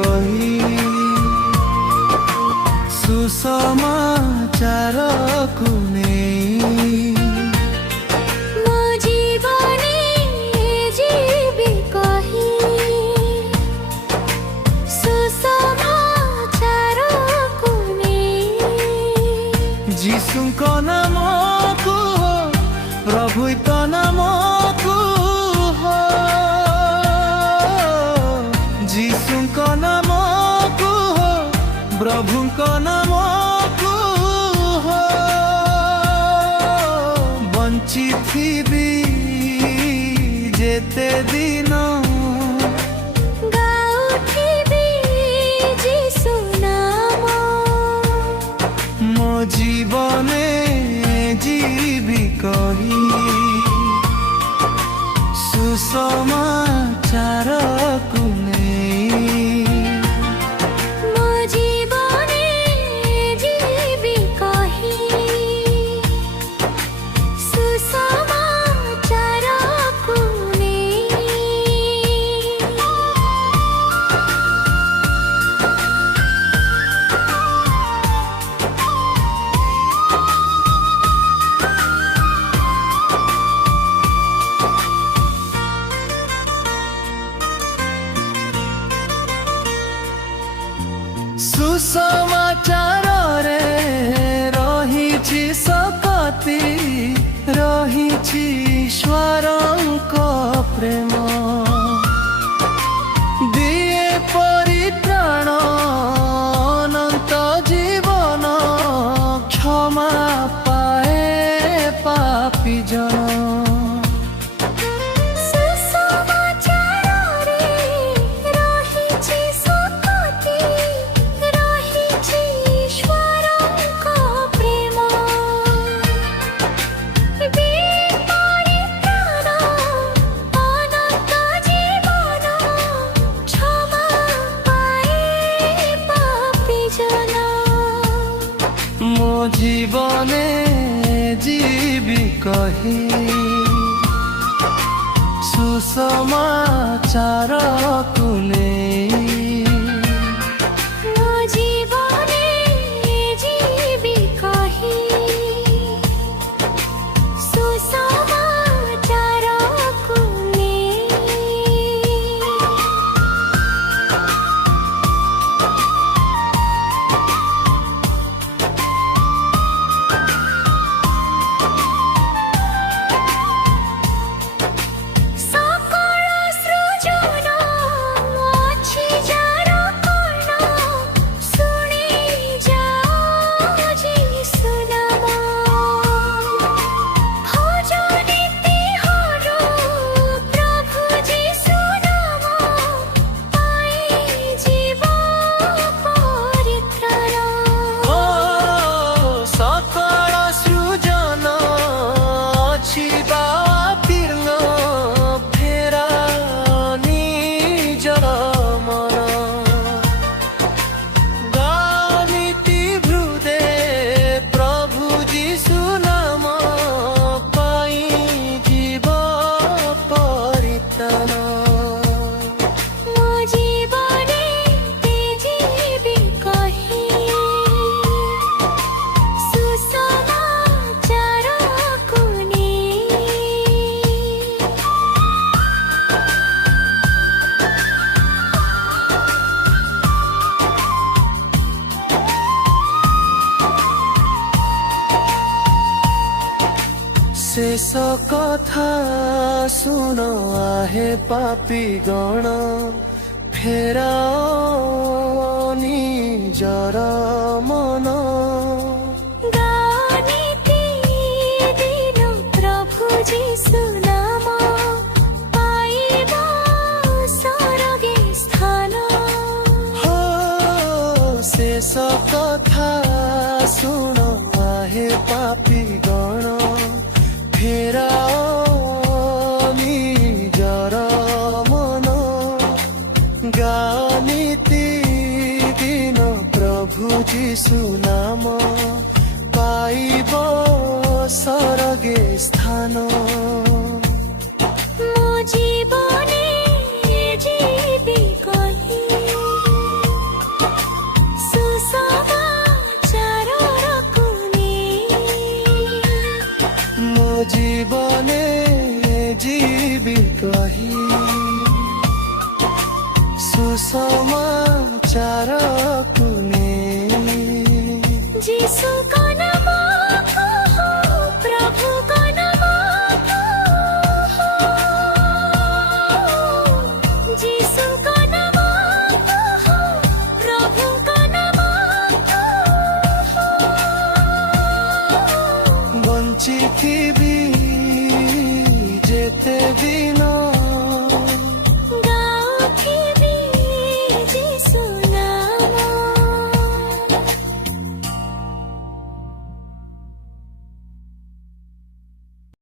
कही सुसमाचार को नहीं मो जीवने जीवी कही सुसमाचार को नहीं जीसुको नाम को प्रभु तो नाम को जीसुको नाम को प्रभुको नाम को बंची थी जेते दिन गाउथिबी जीसु नाम मो जीवने जीवी कही सुसमाचार को नहीं मो जीवने जीवी कही सुसमाचार को नहीं सुसमाचार रे रहिछि सकति रहिछि ईश्वरको प्रेम दिए परित्राण अनंत जीवन क्षमा पाए पापी जन मो जीवने जीवी कही सुसमाचार को नहीं मो जीवने जीवी कही सुसमाचार को नहीं शेष कथा सुन आहे पापी गण फेराओ निजर मन गानिति दिन प्रभु जीसु नाम पाइबा स्वर्गे स्थान हो शेष कथा सुन आहे पापी गण फेराओ निजर मन गानिति दिन प्रभु जीसु नाम पाइब स्वर्गे स्थान मो जीवने जीवी कही विचारक ने जीसु का नाम कहो, प्रभु का नाम कहो, जीसु का नाम कहो, प्रभु का नाम कहो। बंचिथिबी जेते दिन